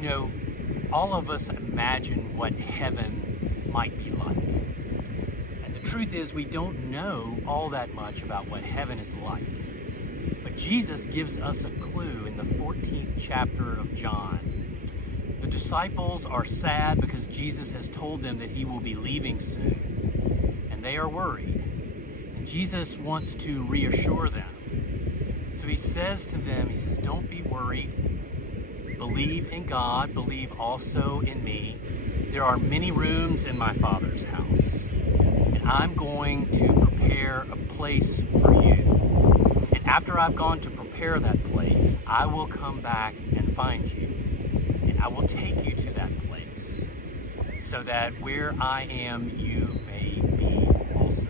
You know, all of us imagine what heaven might be like. And the truth is, we don't know all that much about what heaven is like. But Jesus gives us a clue in the 14th chapter of John. The disciples are sad because Jesus has told them that he will be leaving soon, and they are worried. And Jesus wants to reassure them. So he says to them, he says, don't be worried. Believe in God, believe also in me. There are many rooms in my Father's house, and I'm going to prepare a place for you. And after I've gone to prepare that place, I will come back and find you, and I will take you to that place, so that where I am, you may be also.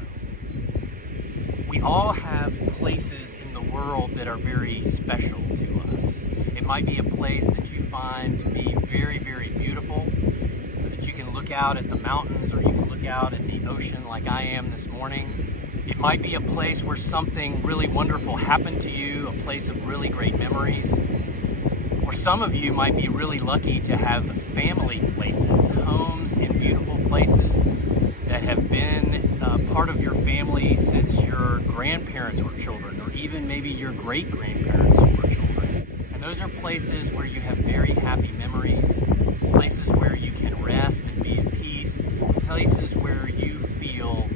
We all have places in the world that are very special to us. It might be a place that you find to be very, very beautiful, so that you can look out at the mountains or you can look out at the ocean like I am this morning. It might be a place where something really wonderful happened to you, a place of really great memories. Or some of you might be really lucky to have family places, homes in beautiful places that have been part of your family since your grandparents were children, or even maybe your great-grandparents were children. And those are places where you have very happy memories, places where you can rest and be at peace, places where you feel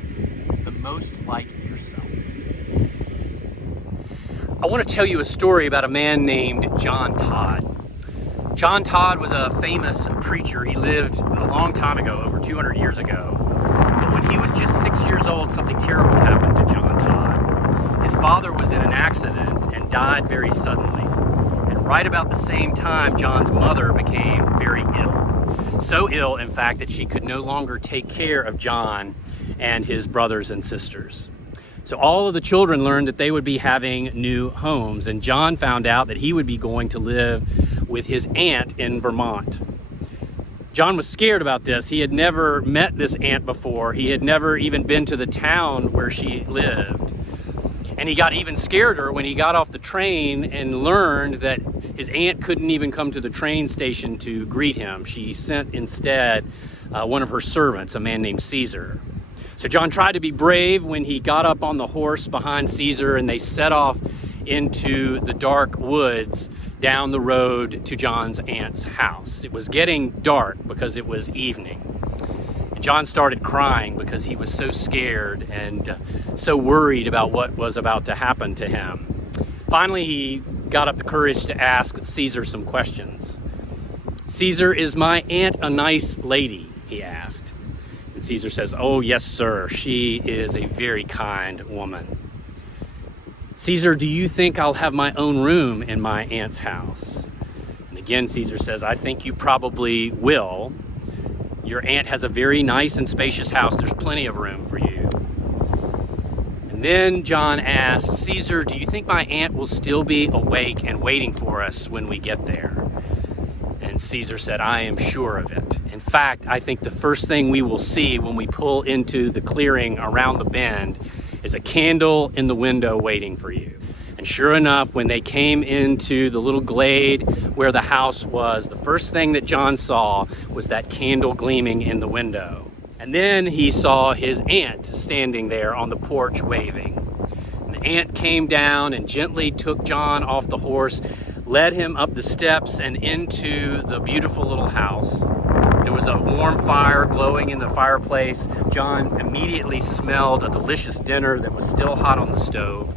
the most like yourself. I want to tell you a story about a man named John Todd. John Todd was a famous preacher. He lived a long time ago, over 200 years ago. But when he was just 6 years old, something terrible happened to John Todd. His father was in an accident and died very suddenly. And right about the same time, John's mother became very ill. So ill, in fact, that she could no longer take care of John and his brothers and sisters. So all of the children learned that they would be having new homes, and John found out that he would be going to live with his aunt in Vermont. John was scared about this. He had never met this aunt before. He had never even been to the town where she lived. And he got even scareder when he got off the train and learned that his aunt couldn't even come to the train station to greet him. She sent instead one of her servants, a man named Caesar. So John tried to be brave when he got up on the horse behind Caesar, and they set off into the dark woods down the road to John's aunt's house. It was getting dark because it was evening. And John started crying because he was so scared and so worried about what was about to happen to him. Finally, he got up the courage to ask Caesar some questions. "Caesar, is my aunt a nice lady?" he asked. And Caesar says, "Oh, yes, sir. She is a very kind woman." "Caesar, do you think I'll have my own room in my aunt's house?" And again, Caesar says, "I think you probably will. Your aunt has a very nice and spacious house. There's plenty of room for you." And then John asked, "Caesar, do you think my aunt will still be awake and waiting for us when we get there?" And Caesar said, "I am sure of it. In fact, I think the first thing we will see when we pull into the clearing around the bend is a candle in the window waiting for you." And sure enough, when they came into the little glade where the house was, the first thing that John saw was that candle gleaming in the window. And then he saw his aunt standing there on the porch waving. And the aunt came down and gently took John off the horse, led him up the steps and into the beautiful little house. There was a warm fire glowing in the fireplace. John immediately smelled a delicious dinner that was still hot on the stove.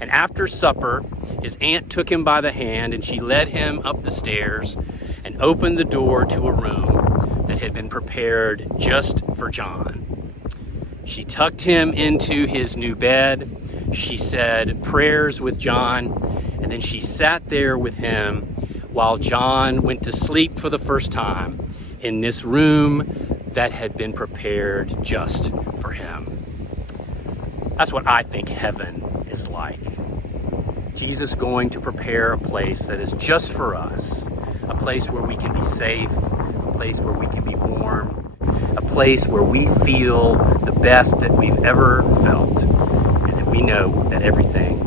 And after supper, his aunt took him by the hand and she led him up the stairs and opened the door to a room that had been prepared just for John. She tucked him into his new bed. She said prayers with John, and then she sat there with him while John went to sleep for the first time in this room that had been prepared just for him. That's what I think heaven is like. Jesus going to prepare a place that is just for us, a place where we can be safe, a place where we can be warm, a place where we feel the best that we've ever felt, and that we know that everything